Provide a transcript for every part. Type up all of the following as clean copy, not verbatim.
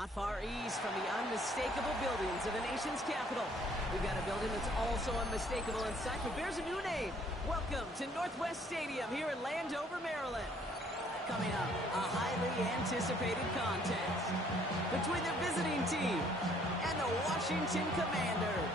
not far east from the unmistakable buildings of the nation's capital. We've got a building that's also unmistakable in sight, but bears a new name. Welcome to Northwest Stadium here in Landover, Maryland. Coming up, a highly anticipated contest between the visiting team and the Washington Commanders.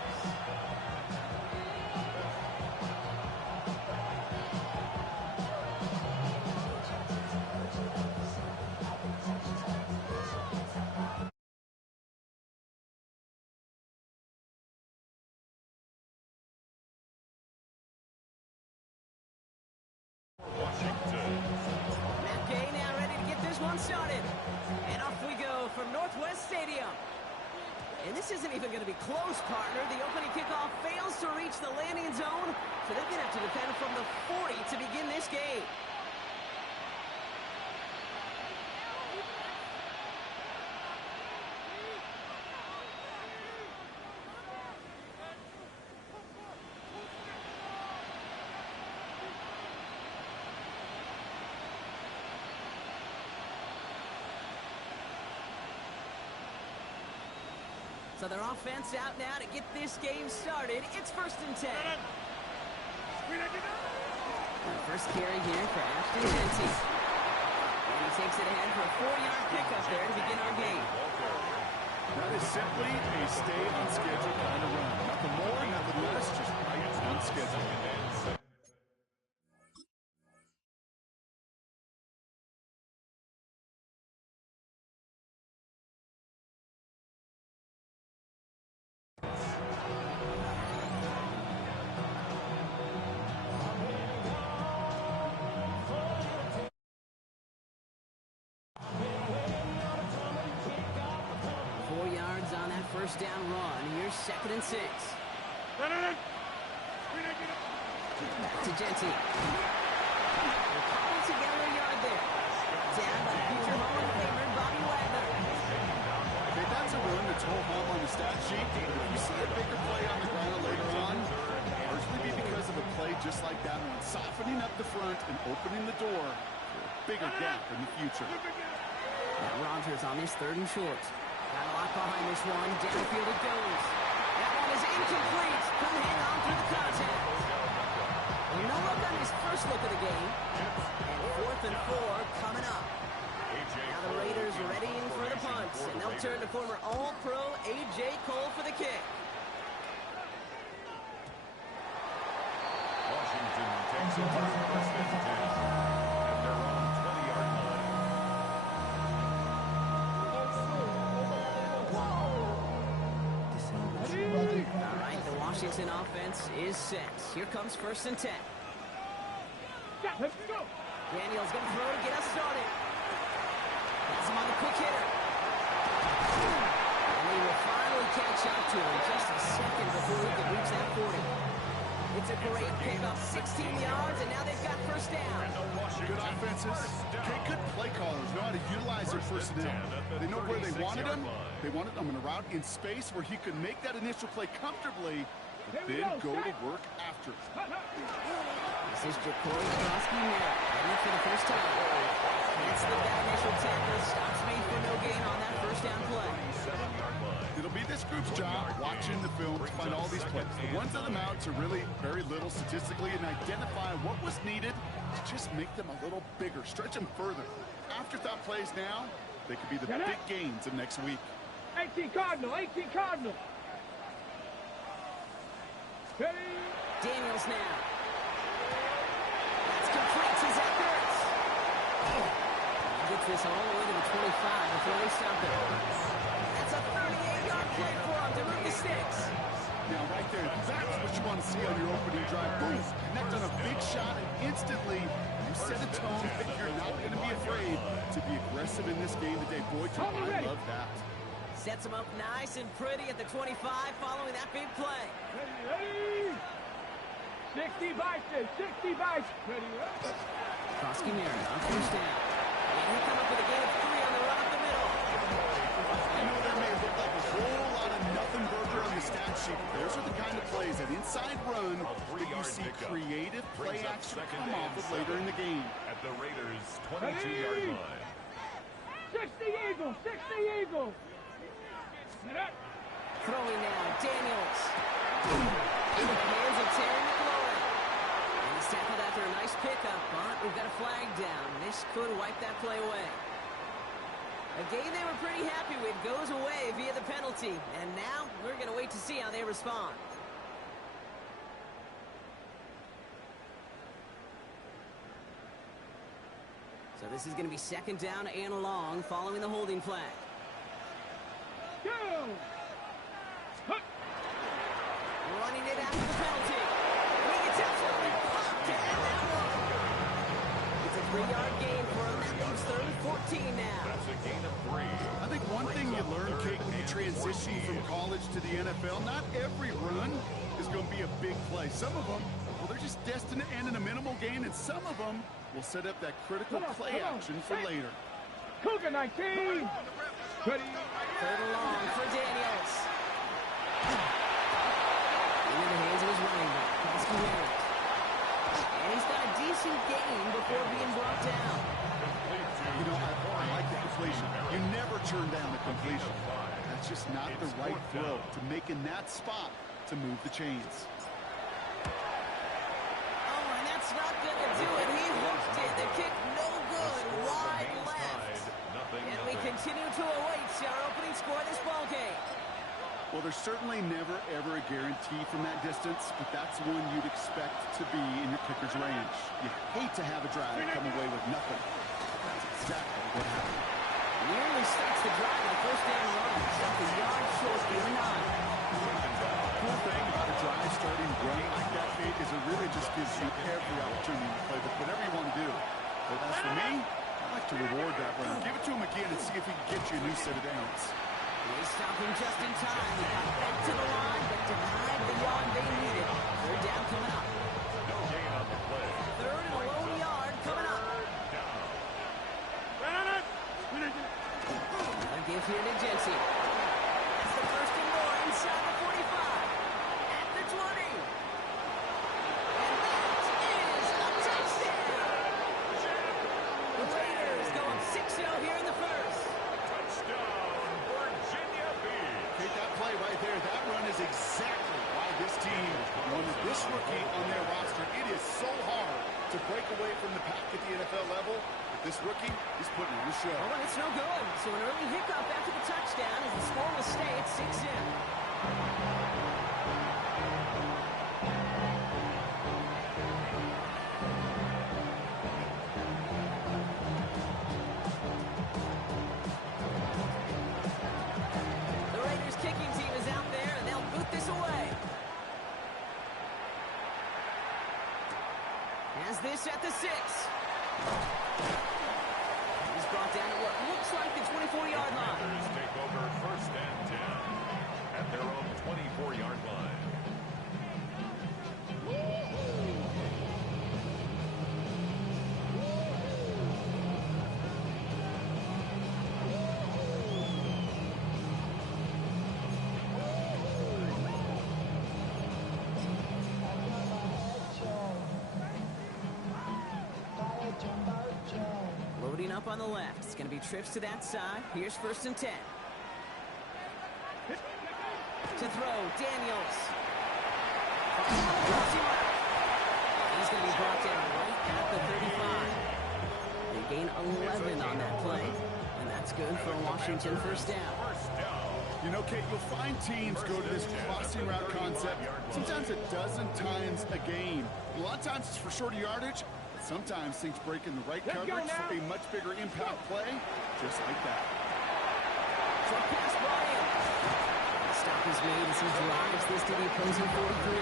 Started. And off we go from Northwest Stadium. And this isn't even going to be close, partner. The opening kickoff fails to reach the landing zone, so they're going to have to defend from the 40 to begin this game. So their offense out now to get this game started. It's 1st and 10. First carry here for Ashton Jeanty. And he takes it ahead for a 4-yard pickup there to begin our game. That is simply a stay on schedule kind of run. Nothing more, nothing less, just right on schedule. First down run. Here's 2nd and 6. Back to Jeanty. They're cobbled together a yard there. Down by future Hall of Famer Bobby Wagner. Okay, that's a run that's whole home on the stat sheet. If you see a bigger play on the ground later on, largely be because of a play just like that one, softening up the front and opening the door for a bigger gap in the future. Rodgers on his 3rd and short. Got a lot behind this one. Downfield it goes. That one is incomplete. Couldn't hang on through the contact. Well, no look on his first look of the game. And 4th and 4 coming up. Now the Raiders readying for the punt. And they'll turn to former All-Pro A.J. Cole for the kick. Washington takes over 1st and 10 at their own 20-yard line. All right, the Washington offense is set. Here comes 1st and 10. Daniels going to throw to get us started. Has him on the quick hitter. And he will finally catch up to him just a second before he can reach that 40. It's a great pickup, 16 yards, and now they've got 1st down. Good offenses. Okay, good play callers know how to utilize their personnel. They know where they wanted him. They wanted him in a route in space where he could make that initial play comfortably, but then go to work after. This is Jacory Krosky-Merritt, heading for the first time. Hits the bad initial tackle, stops made for no gain on that 1st down play. It'll be this group's job watching the film to find all these plays. The ones that amount to really very little statistically and identify what was needed to just make them a little bigger, stretch them further. Afterthought plays now, they could be the big gains of next week. 18 Cardinal, 18 Cardinal. Daniels now. That's complete to Zach Ertz. Gets this all the way to the 25 before they stop it. That's a 38-yard play for him to move the sticks. Now, right there, that's what you want to see on your opening drive. Boom, connect on a big shot, and instantly you set a tone that you're not going to be afraid to be aggressive in this game today. Boy, I love that. Sets him up nice and pretty at the 25 following that big play. Ready. 60 Bison, 60 Bison. Ready. Krosky-Merritt on 1st down. And he'll come up with a gain of 3 on the run up the middle. I know that may look like a whole lot of nothing burger on the stat sheet. Those are the kind of plays, an inside run that you see creative play action come off of later in the game. At the Raiders' 22-yard line. 60 Eagles, 60 Eagles. Throwing now, Daniels. Into the hands of Terry McLaurin. And he's tackled after a nice pickup, but we've got a flag down. This could wipe that play away. A game they were pretty happy with goes away via the penalty. And now we're going to wait to see how they respond. So this is going to be second down and long following the holding flag. Go! Running it after the penalty. And he gets absolutely popped to end that one. It's a 3-yard gain for him. That leaves third and 14 now. That's a gain of 3. I think one thing you learn, Kate, when you transition from college to the NFL, not every run is going to be a big play. Some of them, well, they're just destined to end in a minimal gain, and some of them will set up that critical play action for later. Cougar 19. Ready. Third and long for Daniels. Into the hands of his running back, Preston Harris. And he's got a decent gain before being brought down. You know, I like the completion. You never turn down the completion. That's just not the right throw to make in that spot to move the chains. Oh, and that's not going to do it. He hooked it. The kick no good. Wide left. And we continue to await our opening score of this ball game. Well, there's certainly never, ever a guarantee from that distance, but that's one you'd expect to be in your kicker's range. You hate to have a drive come away with nothing. That's exactly what happened. Nearly starts the drive with a first down run. Just a yard short of 9. Cool thing about a drive starting running like that, Kate, is it really just gives you every opportunity to play whatever you want to do. But as for me, I like to reward that run. Give it to him again and see if he can get you a new set of downs. They stop him just in time. He got back to the line, but denied the yard they needed. Third down coming up. No gain on the play. Third and a lone yard coming up. A give here to Jensen. That's the first and more inside the 45. At the 20. And that is a touchdown. The Raiders go up 6-0 here in the first. Touchdown, Virginia Beach. Take that play right there. That run is exactly why this team wanted this rookie on their roster. It is so hard to break away from the pack at the NFL level. But this rookie is putting on a show. Oh, and it's no good. So an early hiccup after the touchdown as the score will stay at 6-0. The Raiders kicking team is out there, and they'll boot this away. Has this at the 6. He's brought down at what looks like the 24-yard line. Panthers take over first and 10 at their own 24-yard line. Loading up on the left. It's going to be trips to that side. Here's first and 10. To throw, Daniels. He's going to be brought down right at the 35. They gain 11 on that play, and that's good for a Washington first down. You know, Kate, you'll find teams go to this crossing route concept sometimes a dozen times a game. A lot of times it's for shorter yardage, but sometimes things break in the right coverage for a much bigger impact play, just like that. Short pass, Bryant. Stop is made as he drives this to the opposing 43.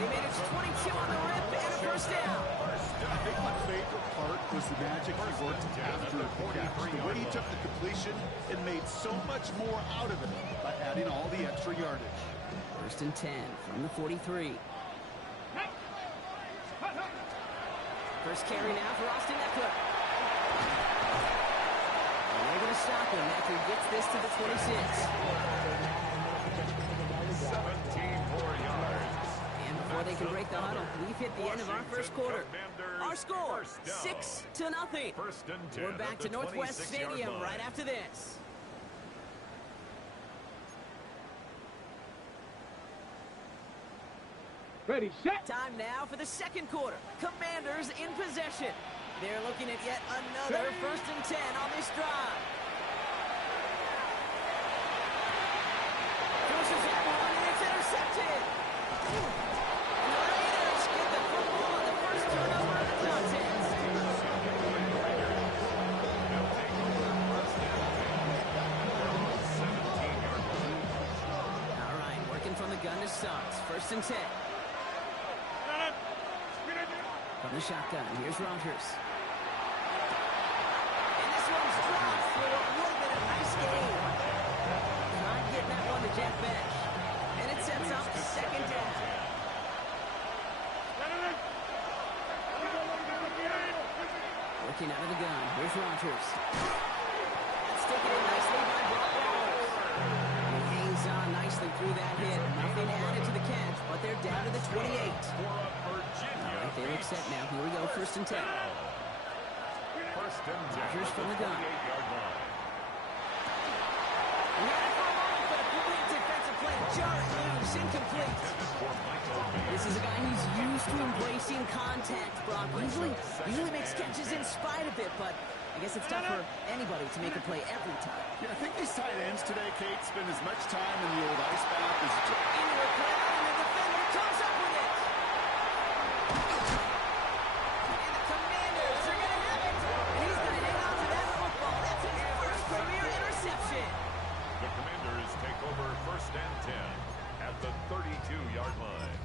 They manage 22 on the rip and a first down. I think my favorite part was the magic he worked after the catch. The way he took the completion and made so much more out of it by adding all the extra yardage. First and 10 from the 43. First carry now for Austin Eckler. And they're going to stop him after he gets this to the 26. 17 more yards. And before they can break the huddle, we've hit the end of our first quarter. Our score, 6-0. First and 10. We're back to Northwest Stadium right after this. Ready, set. Time now for the second quarter. Commanders in possession. They're looking at yet another 1st and 10 on this drive. Forces it one, and it's intercepted. And the Raiders get the football on the first turnover of the contest. All right, working from the gun to Suggs. 1st and 10. From the shotgun, here's Rodgers. And this one's dropped for what would have been a nice game. Not getting that one to Jeff Bench. And it sets up 2nd down. Working out of the gun, here's Rodgers. Sticking it nicely by Brock Bowers. He hangs on nicely through that hit. Nothing added to the catch, but they're down to the 28. They look set now. Here we go. 1st and 10. Rodgers from the gun. We had it for a moment, but a brilliant defensive play. Jarrett loose, incomplete. This is a guy who's used to embracing contact, Brock. Usually makes catches in spite of it, but I guess it's tough for anybody to make a play every time. Yeah, I think these tight ends today, Kate, spend as much time in the old ice bath as Into a play, and the defender comes up with it. And the Commanders are going to have it. And he's going to hang on to that football. That's his first career interception. The Commanders take over 1st and 10 at the 32-yard line.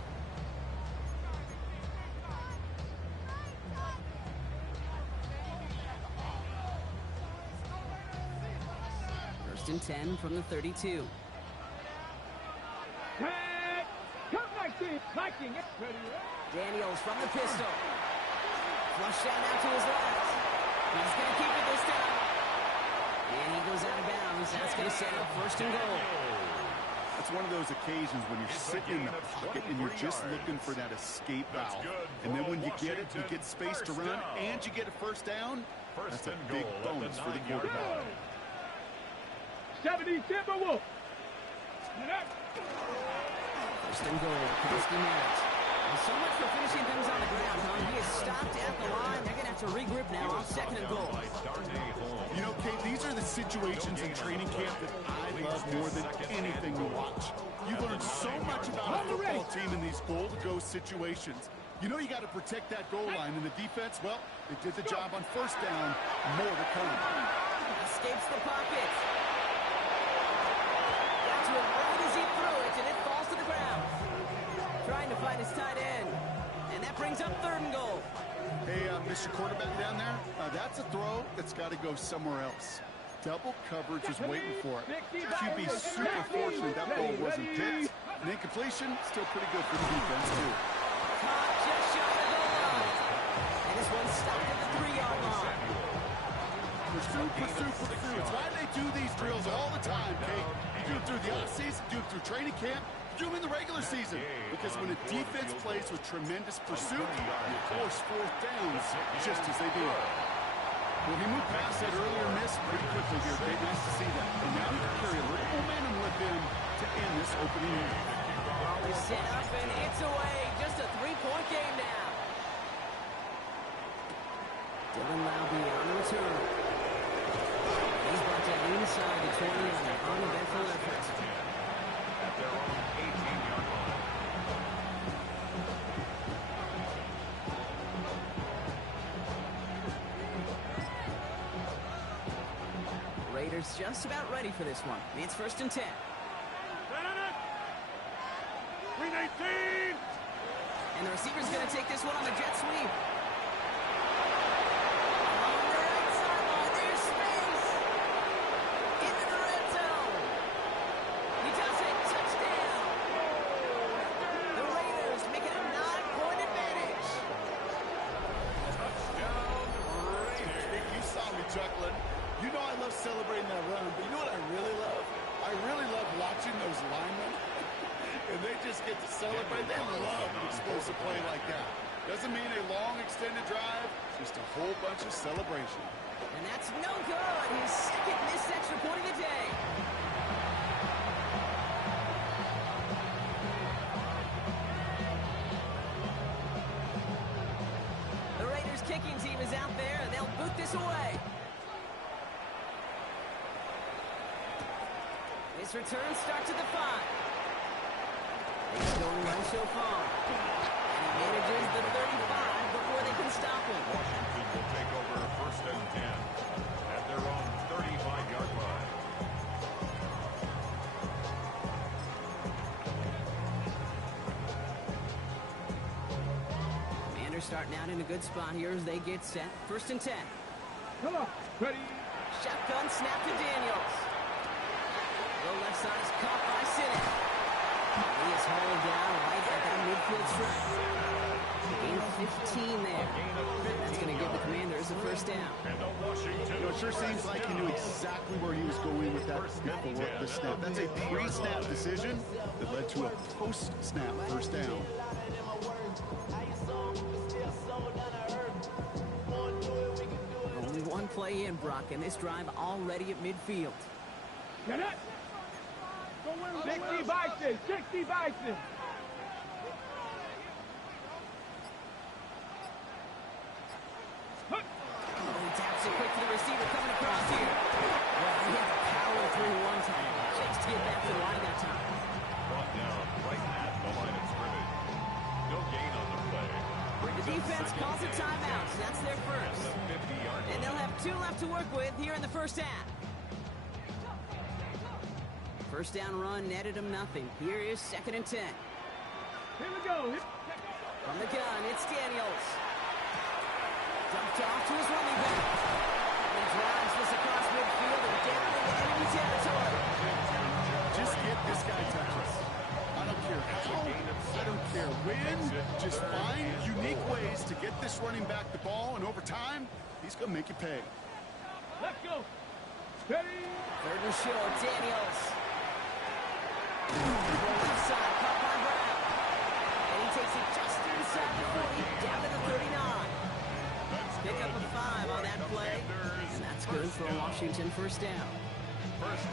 First and 10 from the 32. Tag. Come 19. 19. Ready. Daniels from the pistol. Flush down now to his left. He's going to keep it this time. And he goes out of bounds. That's going to set up 1st and goal. It's one of those occasions when you're sitting in the pocket and you're just looking for that escape valve. And then when you get it, you get space to run, and you get a 1st down. That's a big bonus for the quarterback. 70 Timberwolves. 1st and goal. Koski Merritt. So much for finishing things on the ground, huh? He is stopped at the line. They're going to have to regroup now on 2nd and goal. You know, Kate, these are the situations in training camp that I love more than anything to watch. You learn so much about a football team in these goal-to-go situations. You know you got to protect that goal line, and the defense, well, they did the job on 1st down. More to come. Escapes the pocket. Got to it right as he threw it, and it falls to the ground. Trying to find his tight end. And that brings up 3rd and goal. Hey, Mr. Quarterback down there, that's a throw that's got to go somewhere else. Double coverage is waiting for it. QB super fortunate that ball wasn't picked. And incompletion, still pretty good for the defense, too. Caught just shy of the goal line. And this one stopped at the 3-yard line. Pursue, pursue, pursue. It's why they do these drills all the time, Kate. You do it through the offseason, do it through training camp, do it in the regular season. Because when a defense plays with tremendous pursuit, you force 4th downs just as they do. Well, he moved past that earlier miss pretty quickly here. Kate, nice to see that. And now he can carry a little momentum with him to end this opening year. Set up and it's away. Just a 3-point game now. Dylan Laube on the return. He's brought down inside the 20 on an uneventful effort. At their own 18-yard line. Raiders just about ready for this one. It's 1st and 10. 319. And the receiver's going to take this one on the jet sweep. Celebrating that run, but you know what I really love? I really love watching those linemen, and they just get to celebrate. They love an explosive play like that. Doesn't mean a long extended drive, just a whole bunch of celebration. And that's no good. His 2nd missed extra point of the day. team is out there, and they'll boot this away. This return starts at the 5. He's going right so far. And he manages the 35 before they can stop him. Washington will take over first and 10 at their own 35-yard line. Commanders starting out in a good spot here as they get set. First and 10. Come on. Ready. Shotgun snap to Daniels. The left side is caught by Sinnott. He is hauled down right at that midfield stretch. Gain 15 there. That's going to give the Commanders a first down. And the Washington. It sure seems like he knew exactly where he was going with that before the snap. That's a pre-snap decision that led to a post-snap first down. Only one play in, Brock, and this drive already at midfield. Get it. 60 Bison. 60 Bison. Oh, he taps it quick to the receiver coming across here. Well, he had to power through one time. Just to get back to the line that time. Brought down right at the line of scrimmage. No gain on the play. The defense calls a timeout. So that's their first. The 50-yard And they'll have 2 left to work with here in the first half. First down run netted him nothing. Here is second and 10. Here we go. From the gun, it's Daniels. Dumped off to his running back. He drives this across midfield and down into enemy territory. Just get this guy touches. I don't care how, I don't care when. Just find unique ways to get this running back the ball, and over time, he's going to make you pay. Let's go. Ready. Third and short, Daniels. Left side, caught by Brown. And he takes it just inside the 40, down to the 39. Pick up a 5 on that play, and that's good for a Washington first down.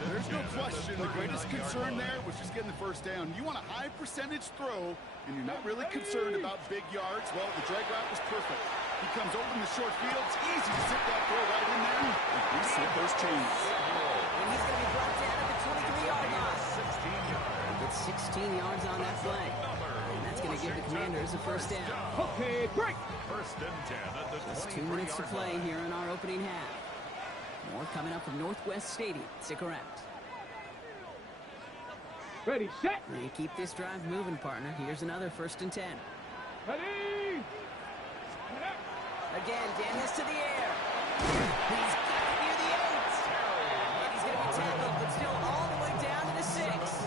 There's no question the greatest concern there was just getting the first down. You want a high percentage throw, and you're not really concerned about big yards. Well, the drag route was perfect. He comes open the short field. It's easy to zip that throw right in there and reset those chains. And he's going to be brought down at the 23-yard line. 16 yards. He gets 16 yards on that play. And that's going to give the Commanders a first down. Okay, break. First and 10 at the 23-yard Just 2 minutes to play line. here in our opening half. More coming up from Northwest Stadium. Stick around. Ready, set. And keep this drive moving, partner. Here's another first and 10. Ready. Again, Daniels to the air. He's got it near the 8. And he's going to be tackled, but still all the way down to the 6.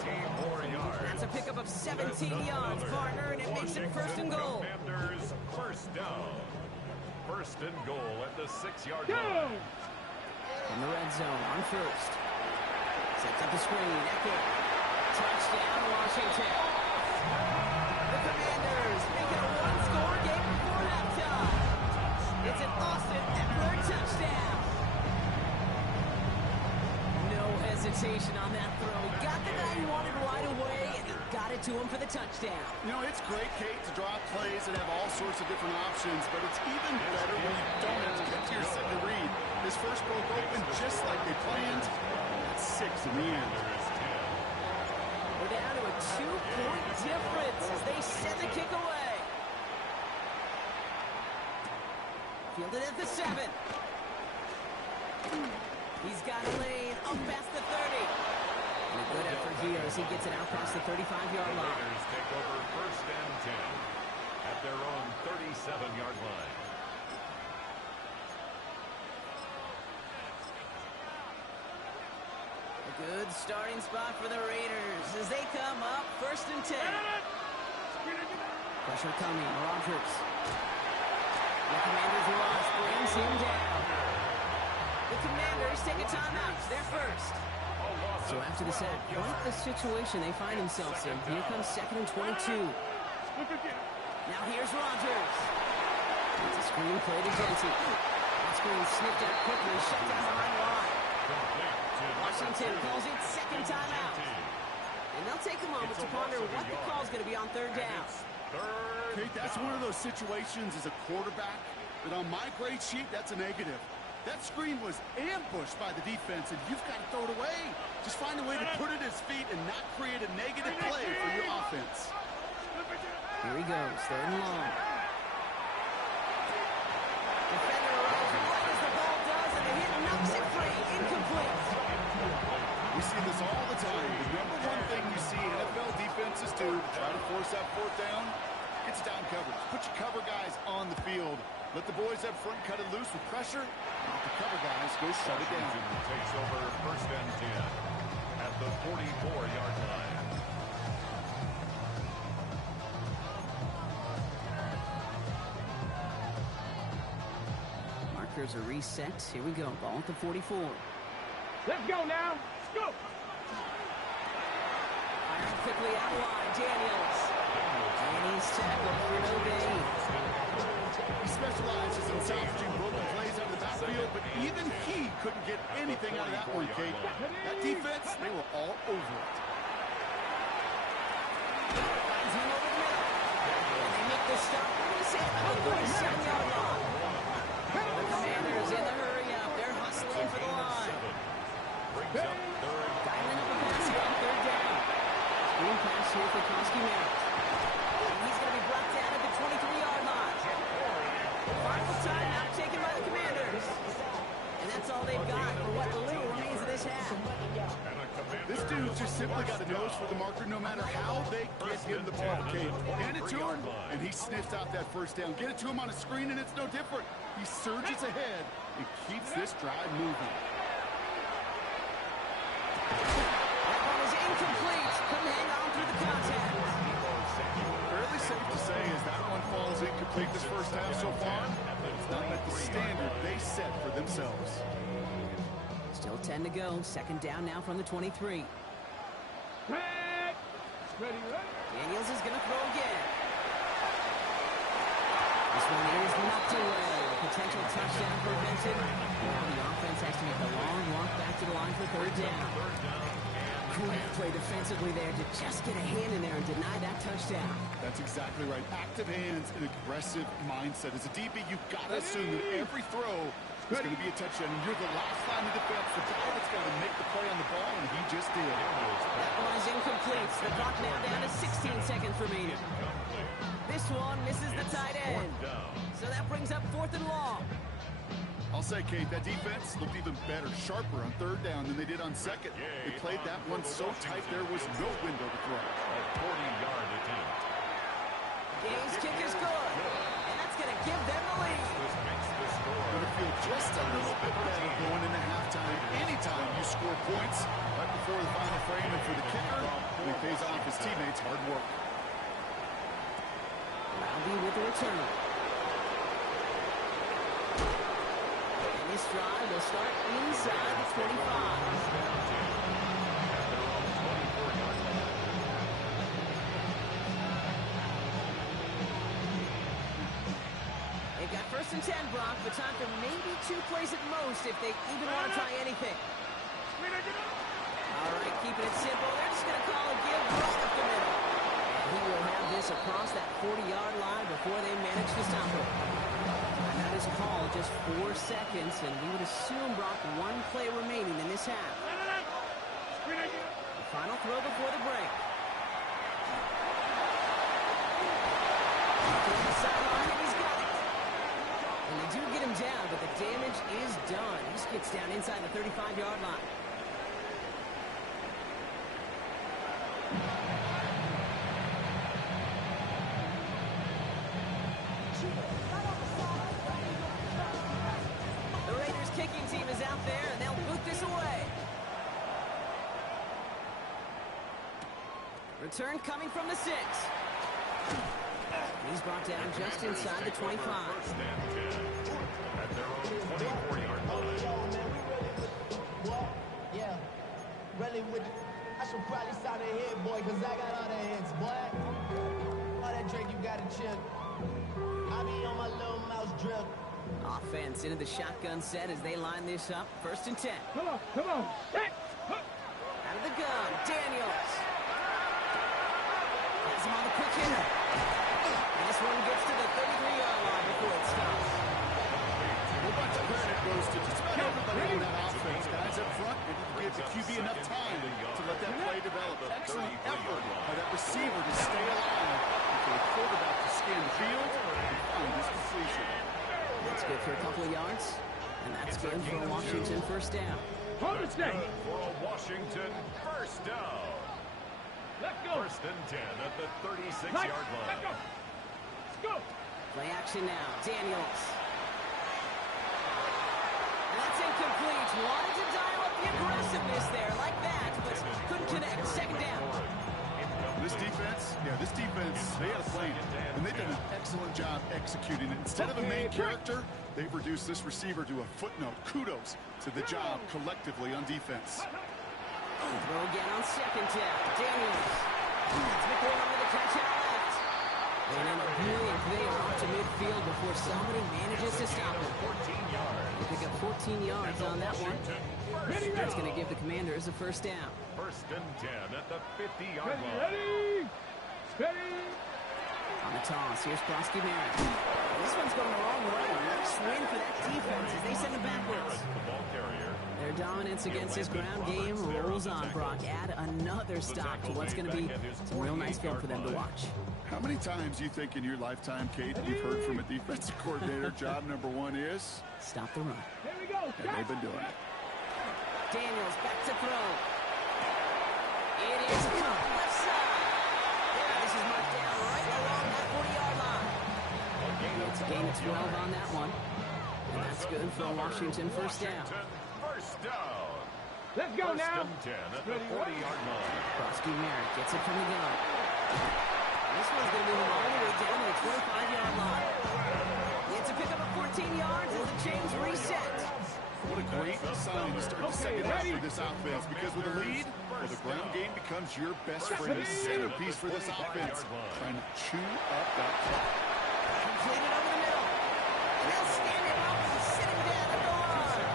17 more yards. That's a pickup of 17 yards, partner, and it makes it first and goal. Commanders first down. First and goal at the 6-yard Go. line. In the red zone on first. Sets up the screen. Eckler. Touchdown, Washington. The Commanders make it a one-score game before halftime. It's an Austin Eckler touchdown. No hesitation on that throw. He got the guy he wanted right away, and he got it to him for the touchdown. You know, it's great, Kate, to draw plays and have all sorts of different options, but it's even better when you don't have to get to your second read. This first broke open just like they planned. That's 6 in the end. We're down to a 2-point difference as they send the kick away. Fielded at the 7. He's got a lane up past the 30. And a good effort here as he gets it out past the 35-yard line. Raiders take over first and 10 at their own 37-yard line. A good starting spot for the Raiders as they come up first and 10. Pressure coming, Rodgers. The Commanders' rush brings him down. The Commanders take a timeout. They're first. So after the sack, quite the situation they find themselves in. Here comes second and 22. Now here's Rodgers. It's a screen play to Dempsey. That screen snipped out quickly, shut down behind the line. Washington calls it second timeout. And they'll take a moment to ponder what the call is going to be on third down. Kate, that's one of those situations as a quarterback but on my grade sheet, that's a negative. That screen was ambushed by the defense, and you've got to throw it away. Just find a way to put it at his feet and not create a negative play for your offense. Here he goes, 3rd and long. Defender arrives right as the ball does, and the hit knocks it free. Incomplete. We see this all the time. The number one thing you see NFL defenses do to try to force that 4th down, it's down coverage. Put your cover guys on the field. Let the boys up front cut it loose with pressure. Let the cover guys go shut it down. Washington takes over 1st and 10 at the 44-yard line. Markers are reset. Here we go. Ball at the 44. Let's go now. Let's go. Firing quickly out wide. Daniels. And he's tackled for no gain. He specializes in salvaging broken plays out of the backfield, but even he couldn't get anything out of that one, Kate. That defense, they were all over it. Finds him over the middle. And they make the stop with his hit on the 37-yard line. The Commanders in the hurry up. They're hustling for the line. Brings up 3rd. Dialing up a pass here on 3rd down. Screen pass here for Koski Merritt. And he's going to be brought down at the 23-yard line. Final timeout taken by the Commanders. And that's all they've got for what little remains of this half. This dude just simply got a nose for the marker no matter how they get him the ball, Kate. Hand it to him, and he sniffs out that 1st down. Get it to him on a screen, and it's no different. He surges ahead and keeps this drive moving. That one is incomplete. Couldn't hang on through the contact. Fairly safe to say as that one falls incomplete this 1st half so far. It's not met the standard they set for themselves. Still 10 to go. 2nd down now from the 23. Red. Ready, ready. Daniels is going to throw again. This one is knocked away. A potential touchdown prevented. Now the offense has to make a long walk back to the line for 3rd down. Great play defensively there to just get a hand in there and deny that touchdown. That's exactly right. Active hands and aggressive mindset. As a DB, you've got to assume that every throw is going to be a touchdown. And you're the last line of defense, the guy that's got to make the play on the ball, and he just did. That one is incomplete. The clock now down to 16 seconds remaining. This one misses the tight end. So that brings up 4th and long. I'll say, Kate, that defense looked even better, sharper on 3rd down than they did on 2nd. They played that one so tight there was no window to throw. A 40-yard attempt. Gaines' kick is good. And that's going to give them the lead. This makes the score. Going to feel just a little bit better going into halftime. Anytime you score points right before the final frame, and for the kicker, he pays off his teammates' hard work. Roundy with the return. And this drive will start inside the 25. They've got 1st and 10, Brock, but time for maybe 2 plays at most if they even want to try anything. All right, keeping it simple. They're just going to call a give right up the middle. And he will have this across that 40-yard line before they manage to stop it. Timeout is called, just 4 seconds, and we would assume, Brock, 1 play remaining in this half. The final throw before the break. On the sideline, and he's got it. And they do get him down, but the damage is done. He gets down inside the 35-yard line. The Raiders kicking team is out there, and they'll boot this away. Return coming from the 6. He's brought down just inside the 25. 1st and 10 at their own 24-yard line. Yeah, really with I should probably sign a hit, boy, because I got all the hits, boy. All that drink you got to chip. I be on my little mouse drip. Offense into the shotgun set as they line this up. 1st and 10. Come on, come on. Set. Out of the gun, Daniels. Has him on the quick hitter. And this one gets to the 33-yard line before it stops. whole bunch of credit goes to just about everybody on that offense. Guys up front, they didn't give the QB enough time to let that play develop. Excellent effort by that receiver to stay alive and for the quarterback to scan the field and find his completion. That's good for a couple of yards, and that's good for a Washington first down. Hold it steady. Good for a Washington first down. Let's go. First and 10 at the 36-yard Let's line. go. Let's go. Play action now. Daniels. And that's incomplete. Wanted to dial up the aggressiveness there like that, but couldn't connect. Second down. This defense, they had a plan, and they've done an excellent job executing it. Instead of a main character, they've reduced this receiver to a footnote. Kudos to the job collectively on defense. Throw again on second down. Daniels. That's McLaurin with a catch out left. And then a brilliant play off to midfield before somebody manages to stop him. 14 yards. They pick up 14 yards on that one. That's going to give the Commanders a first down. First and 10 at the 50-yard Ready, line. ready. Steady. On the toss, here's Brosky Merritt. This one's going the wrong way. Nice win for that defense as they send it backwards. The ball carrier. Their dominance against his ground game rolls on. Brock add another stop to what's going to be some real nice film for them to watch. How many times do you think in your lifetime, Kate, you've heard from a defensive coordinator, job number one is? Stop the run. Here we go. And they've been doing it. Daniels back to throw. It is caught left side. Yeah, this is marked down right along that 40-yard line. It's a gain of 12 on that one. And that's good for a Washington first down. First down. Let's go First now. and 10 at the 40-yard line. Brosky Merritt gets it from the gun. This one's going to move him all the way down to the 25-yard line. It's a pickup of 14 yards as the chains reset. What a great sign to start the second half for this offense, because with a lead, well, the ground game becomes your best friend, the centerpiece for this offense, trying to chew up that clock. Completed over the middle. And they'll stand him up and sit him down at the line.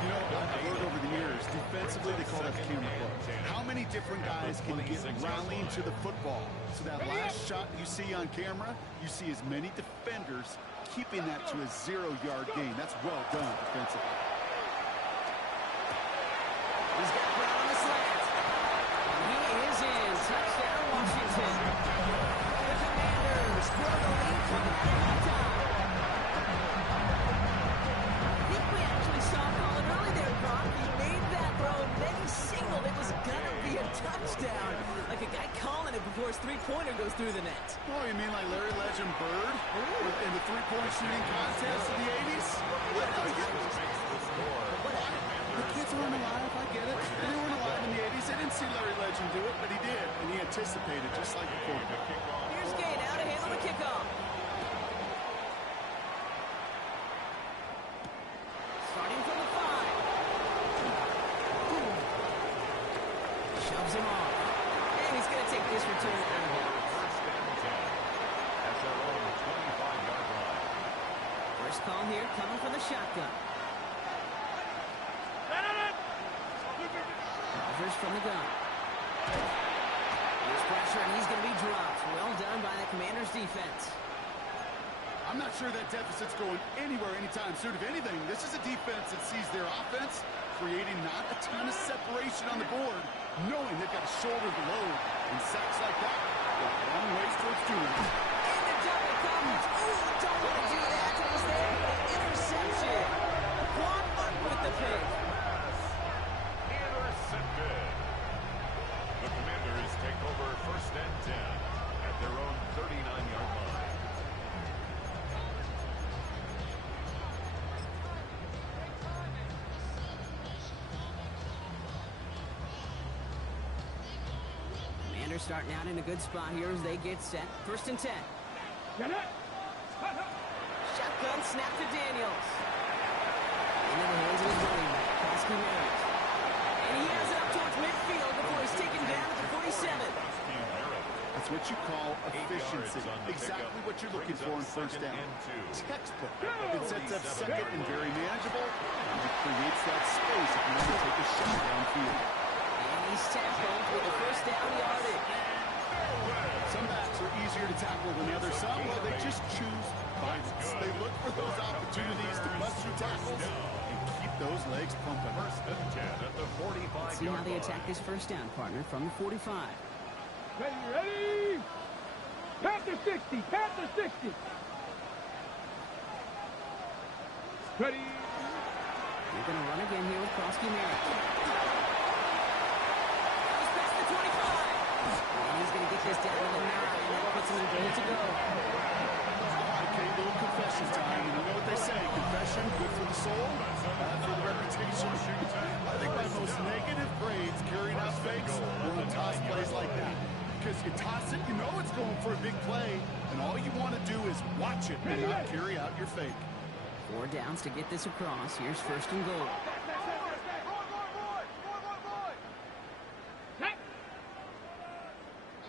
You know, I've heard over the years, defensively, they call that the camera club. How many different guys can get rallying to the football? So that last shot you see on camera, you see as many defenders keeping that to a 0-yard gain. That's well done defensively. He's got Brown on the slant. And he is in. Touchdown, Washington. The Commanders grow the lead coming out of halftime. I think we actually saw Colin early there, Brock. He made that throw, and then he signaled it was going to be a touchdown. Like a guy calling it before his three-pointer goes through the net. Oh, you mean like Larry Legend Bird in the three-point shooting contest of the 80s? The kids weren't alive, I get it. They weren't alive in the 80s. They didn't see Larry Legend do it, but he did. And he anticipated, just like the quarterback. Here's Gay now to handle the kickoff. Starting from the 5. Shoves him off. And he's going to take this return out of bounds. First and 10 at their own 25-yard line. First call here coming from the shotgun. Rodgers from the gun. Here's pressure, and he's going to be dropped. Well done by the Commanders' defense. I'm not sure that deficit's going anywhere anytime soon. If anything, this is a defense that sees their offense creating not a ton of separation on the board, knowing they've got to shoulder the load. And sacks like that go a long ways towards doing it. And the double comes. Oh, don't want to do that. It was there for the interception. Quan Martin with the pick. Intercepted. The Commanders take over first and 10 at their own 39-yard line. Commanders starting out in a good spot here as they get set. First and 10. Get it. Shotgun snap to Daniels. Into the hands of his running back, Brosky Merritt. And he has it up towards midfield before he's taken down at the 47. That's what you call efficiency. Exactly what you're looking for in first down. Textbook. It sets up second and very manageable, and it creates that space if you want to take a shot downfield. And he's tackled with a first down yardage. Some backs are are easier to tackle than others. Some, well, they just choose violence. They look for those opportunities to bust through tackles and keep those legs pumping. First and 10 at the 45-yard See how they line. attack this first down, partner, from the 45. Ready? Panther 60. Panther 60. Ready? They're going to run again here with Krosky Merrick. He's past the 25. And he's going to get this down to the 9, and that puts him in goal to go. Okay, little confession time. You know what they say, confession, good for the soul, bad for the reputation. I think my most negative grades carrying out fakes were on toss plays like that. Because you toss it, you know it's going for a big play, and all you want to do is watch it and not carry out your fake. 4 downs to get this across. Here's first and goal.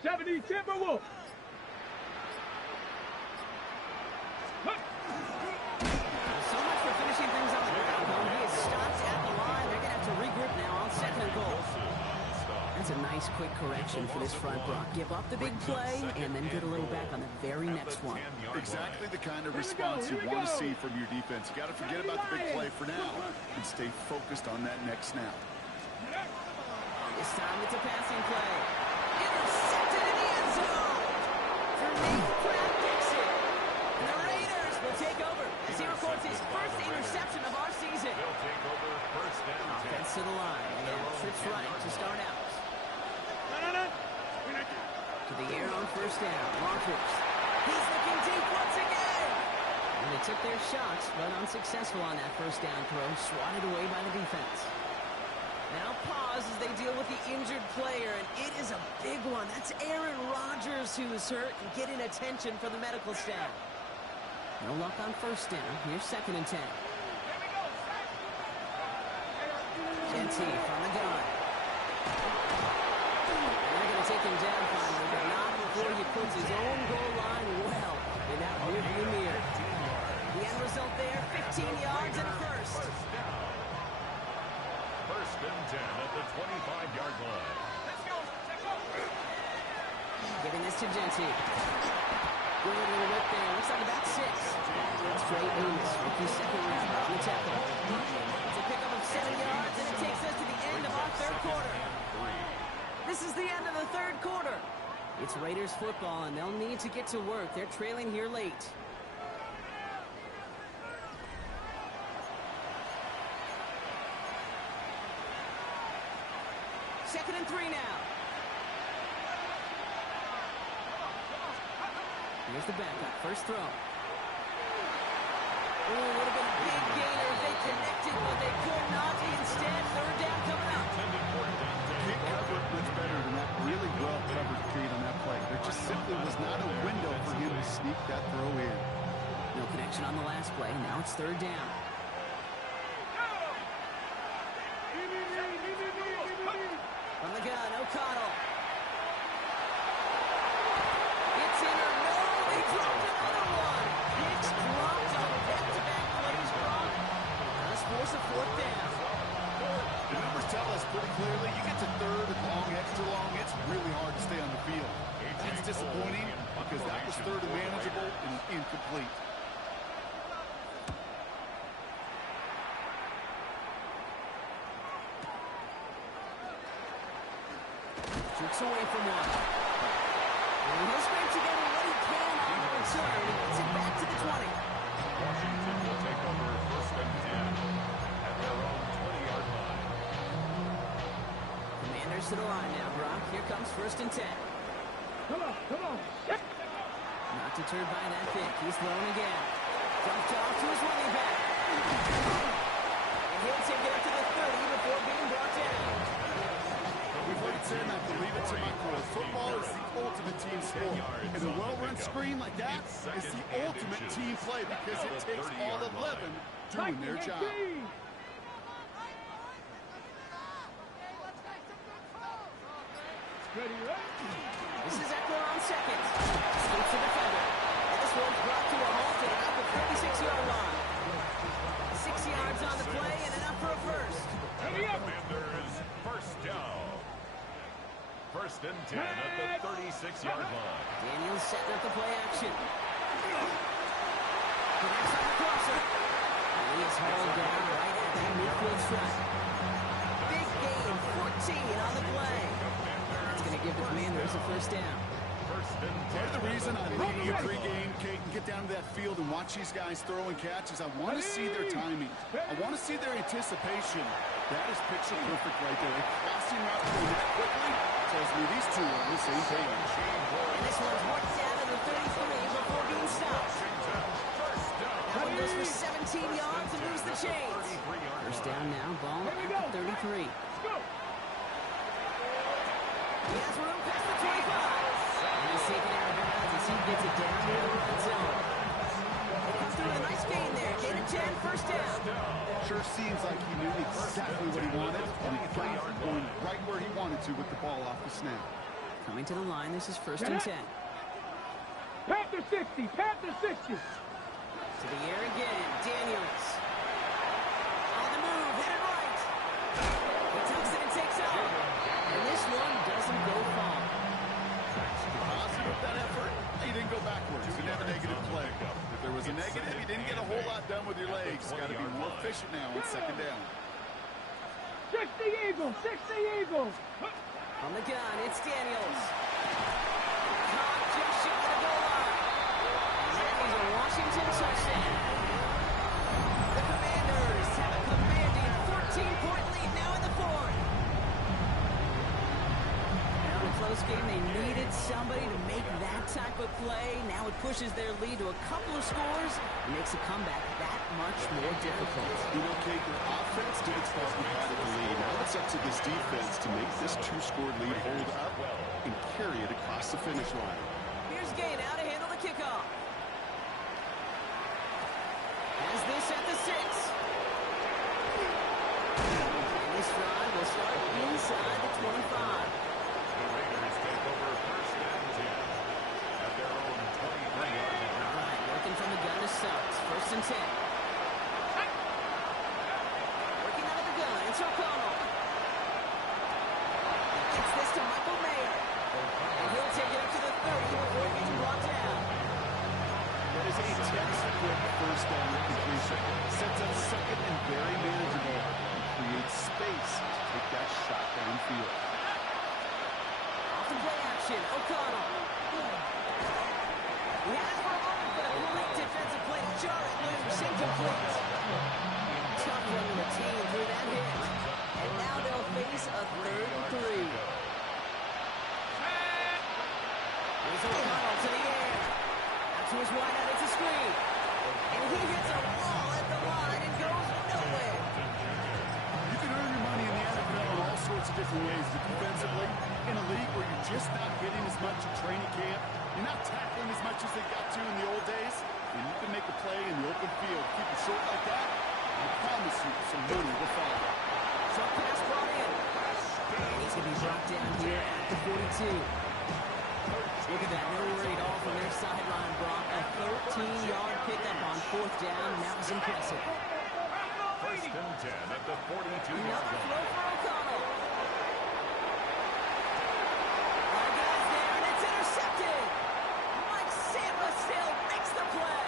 70 Timberwolves. So much for finishing things on the ground. He is stopped at the line. They're going to have to regroup now on second and goal. That's a nice quick correction for this front block. Give up the big play and then get a little back on the very next one. Exactly the kind of response you want to see from your defense. You got to forget about the big play for now and stay focused on that next snap. This time it's a passing play. Intercepted in the end zone. Jermaine Pratt picks it. And the Raiders will take over as he records his first interception of our season. They'll take over first and 10. Offense to the line. And trips right to start out. To the air on first down. Rogers. He's looking deep once again. And they took their shots, but unsuccessful on that first down throw. Swatted away by the defense. Now pause as they deal with the injured player, and it is a big one. That's Aaron Rodgers who is hurt and getting attention from the medical staff. No luck on first down. Here's second and 10. Genty from the gun. They're going to take him down finally, but not before he puts his own goal line well in that rearview mirror. The end result there, 15 yards and a first. First and 10 at the 25-yard line. Giving this to Genty. Good little whip there. Looks like about 6. That's Trey Amos, rookie second rounder on the tackle. It's a pickup of 7 yards, and it takes us to the end of our third quarter. This is the end of the third quarter. It's Raiders football, and they'll need to get to work. They're trailing here late. Second and 3 now. Here's the backup. First throw. Oh, would have been a big gainer if they connected, but they could not. Instead, third down coming up. Can't cover it much better than that really well-covered feed on that play. There just simply was not a window for him to sneak that throw in. No connection on the last play. Now it's third down. From the gun, O'Connell. It's in or no, they dropped another one. Hicks dropped on back-to-back plays, Brock. Let's force a fourth down. The numbers tell us pretty clearly, you get to third and long, extra long, it's really hard to stay on the field. That's disappointing because that was third and manageable and incomplete. Jerks away from one. And he'll scrape together what he can on the return. He gets it back to the 20. Washington will take over first and 10 at their own 20-yard line. Commanders to the line now, Brock. Here comes first and 10. Come on, come on. Not deterred by that pick. He's thrown again. Dumped off to his running back. And he'll take it up to the 30 before being brought down. We've heard it said, and I believe it to my core. Football is the ultimate team sport. And a well-run screen like that is the ultimate team play because it takes all 11 doing their job. This is Eckler on second. Escapes the defender. And this one's brought to a halt at about the 36-yard line. 6 yards on the play and enough for a first. Commanders first down. First and 10 at the 38-yard 26-yard line. Daniels setting up the play action. Connects on the crosser. And he is hauled down right at that midfield stripe. Big gain, 14 on the play. That's going to give the Commanders a first down. Part of the reason I leave you pregame, Kate, and get down to that field and watch these guys throw and catch is I want to see their timing. I want to see their anticipation. That is picture perfect right there. Crossing route going that quickly tells me these two are on the same page. And this one's worked down to the 33 before being stopped. That one goes for 17 yards and moves the chains. First down now, ball at the 33. He has room past the 25. And he's taken out of bounds as he gets it down near the red zone. He comes through with a nice gain there. Gain of 10, first down. Sure seems like he knew exactly what he wanted, and he played going right where he wanted to with the ball off the snap. Coming to the line, this is first and 10. Panther 60, Panther 60. To the air again, Daniels. On the move, headed right. He tucks it and takes off. And this one doesn't go far. Positive with that effort, he didn't go backwards. He didn't have a negative play. If there was a negative, you didn't get a whole lot done with your legs. Got to be more efficient now on second down. 60 Eagles, 60 Eagles. On the gun, it's Daniels. Caught just short of the goal line. And that is a Washington touchdown. The Commanders have a commanding 14-point lead now in the fourth. Now in a close game, they needed somebody to make that type of play. Now it pushes their lead to a couple of scores and makes a comeback that much more difficult. You know, Kate, the offense did its best with the lead. Now it's up to this defense to make this two-score lead hold up and carry it across the finish line. Here's Gain out to handle the kickoff. Has this at the 6. And this drive will start inside the 25. The Raiders take over first and 10 at their own 23-yard line. All right, working from the gun to Suggs. First and 10. Working out of the gun, it's O'Connell. He gets this to Michael Mayer. And he'll take it up to the 30 before being brought down. That is a textbook first down completion. Sets up second and very manageable. And creates space to take that shot downfield. Off the play action, O'Connell. He has for a moment, but a great defensive play to jar it loose, incomplete. Tough one to retain through that hit. And now they'll face a 3rd and 3. Here's O'Connell to the air. Out to his wide out, it's a screen. And he hits a wall at the line and goes nowhere. You can earn your money in the NFL in all sorts of different ways. But defensively, in a league where you're just not getting as much at training camp, you're not tackling as much as they got to in the old days, and you can make a play in the open field. Keep it short like that, I promise you some money will follow. Short pass brought in. And he's going to be brought down here at the 42. Look at that, no worry at all from their sideline, Brock. A 13-yard pickup on 4th down, and that was impressive. First and 10 at the 42-yard Another throw line. for O'Connell. Our guy's there, and it's intercepted. Mike Samuel makes the play.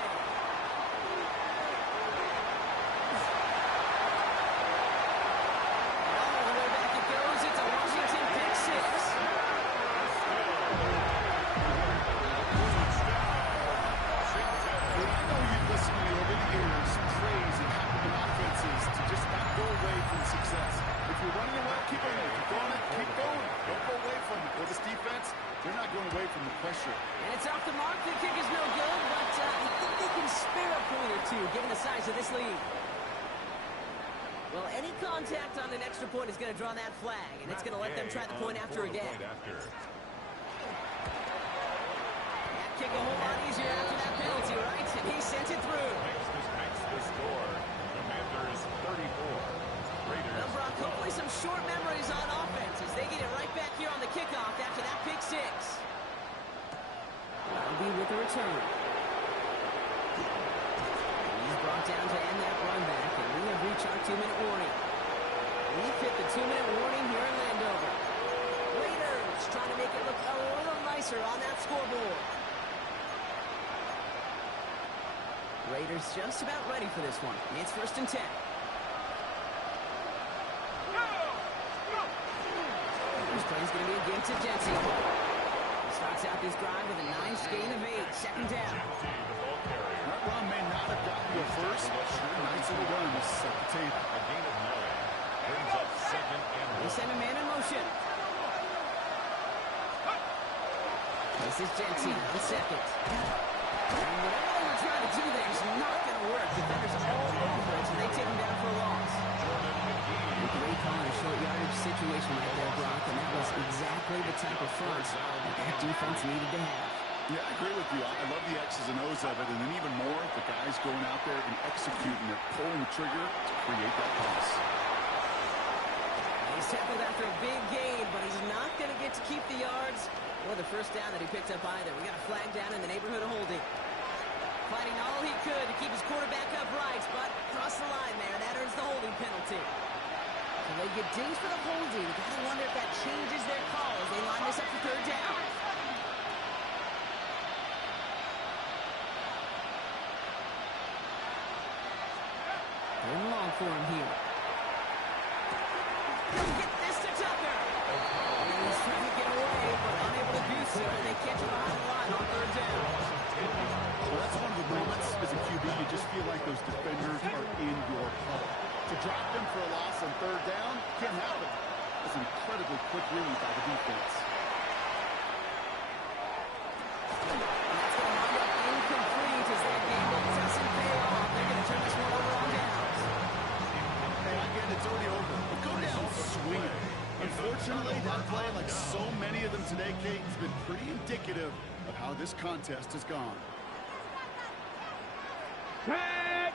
And all the way back it goes. It's a Washington pick 6. I know you've listened to me over the years, praising how the offense is to just not go away from success. If you're running it well, keep running it. If you're throwing it, keep going. Don't go away from it. Or this defense, they're not going away from the pressure. And it's off the mark. The kick is no good, but I think they can spare a point or two, given the size of this lead. Well, any contact on an extra point is going to draw that flag, and it's going to let them try the point after again. That kick a whole lot easier after that penalty, right? And he sent it through. Makes the score. Commanders 34. Raiders. Well, Brock, hopefully some short memories on offense as they get it right back here on the kickoff after that pick 6. That'll be with the return. He's brought down to end that run back, and we have reached our 2-minute warning. We've hit the 2-minute warning here in Landover. Raiders trying to make it look a little nicer answer on that scoreboard. Raiders just about ready for this one. It's 1st and 10. This play's going to be against Dempsey. He starts out this drive with a nice gain of 8. 2nd down. That run may not have gotten you first. Sure, nice little run to set the table. A gain of 9 brings up 2nd and 1. They send a man in motion. This is Dempsey, the 2nd. And whatever they were trying to do there is not going to work. Defenders are all over it, so they take him down for a loss. A great call in a short yardage situation right there, Brock, and that was exactly the type of front that defense needed to have. Yeah, I agree with you. I love the X's and O's of it, and then even more, the guys going out there and executing it, pulling the trigger to create that pass. He's tackled after a big gain, but he's not going to get to keep the yards or the 1st down that he picked up either. We got a flag down in the neighborhood of holding. Fighting all he could to keep his quarterback upright, but across the line there, that earns the holding penalty. So they get dinged for the holding. You got to wonder if that changes their call as they line this up for 3rd down. Going long for him here. He'll get this to Tucker. And he's trying to get away, but unable to do so. And they catch him behind the line on 3rd down. Well, that's one of the moments as a QB, you just feel like those defenders are in your huddle. To drop them for a loss on 3rd down, can't happen. That's an incredibly quick read by the defense. And that's going to wind up incomplete as that gamble doesn't pay off. They're going to turn this one over on downs. Hey, again, it's already over. But go down swinging. Unfortunately, that play, like so many of them today, Kate, has been pretty indicative of how this contest has gone. Tag!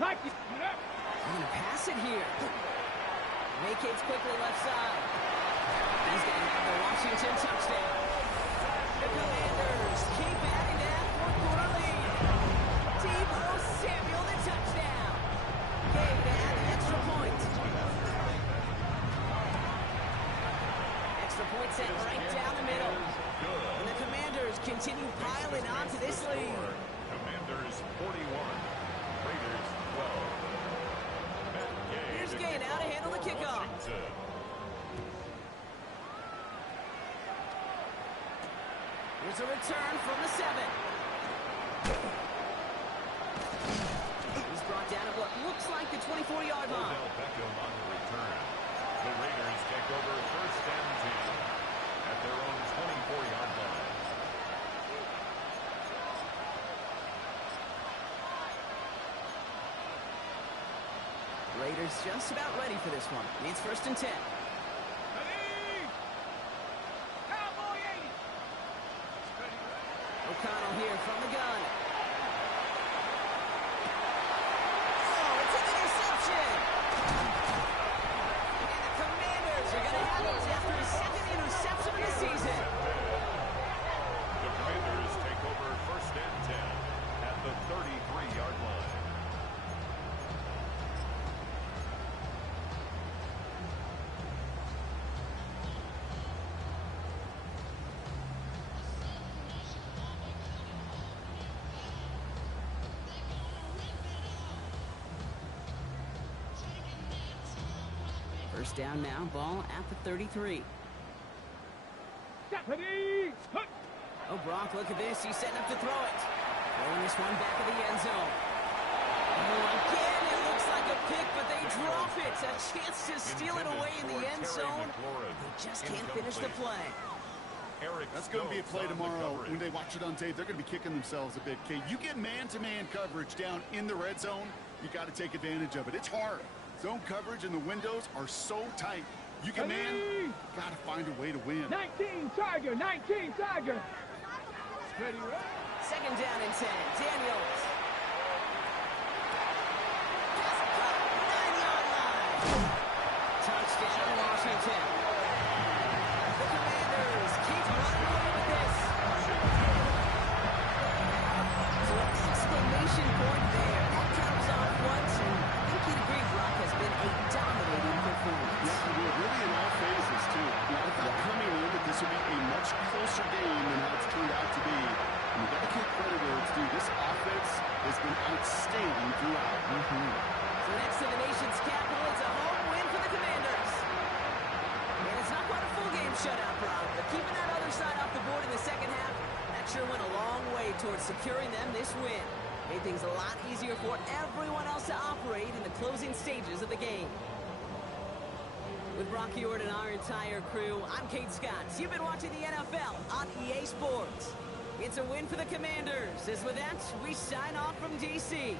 Like it. They're going to pass it here. Vacates quickly left side. He's going to have the Washington touchdown. The Commanders keep adding to that 4th-quarter lead. Deebo Samuel, the touchdown. Gabe to add an extra point. Extra point set right down the middle. And the Commanders continue piling on to this lead. Commanders 41, Raiders 12. Here's Gay now to handle the kickoff. Here's a return from the 7. He's brought down at what looks like the 24-yard line. Odell Beckham on the return. The Raiders take over 1st and 10 at their own 24-yard line. Raiders just about ready for this one. It's 1st and 10. O'Connell here from the gun. Oh, it's an interception! And the Commanders are going to have it after his 2nd interception of the season. The Commanders take over 1st and 10 at the 33-yard line. First down now, ball at the 33. Oh, Brock, look at this. He's setting up to throw it. Throwing this one back of the end zone. Oh, again, it looks like a pick, but they drop it. A chance to steal it away in the end zone. They just can't finish the play. That's going to be a play tomorrow. When they watch it on tape, they're going to be kicking themselves a bit. Kate, you get man-to-man coverage down in the red zone, you got to take advantage of it. It's hard. Zone coverage and the windows are so tight. You can man, got to find a way to win. 19 Tiger, 19 Tiger. Ready, right? 2nd down and 10. Daniels. 9-yard line. Touchdown, Washington. The Commanders keep running away with this. So an exclamation point there. That counts off once, and I think you'd agree Brock has been a dominating performance. Yeah, we're really in all phases, too. I thought coming in that this would be a much closer sure went a long way towards securing them this win. Made things a lot easier for everyone else to operate in the closing stages of the game. With Rocky Ord and our entire crew, I'm Kate Scott. You've been watching the NFL on EA Sports. It's a win for the Commanders. As with that, we sign off from D.C.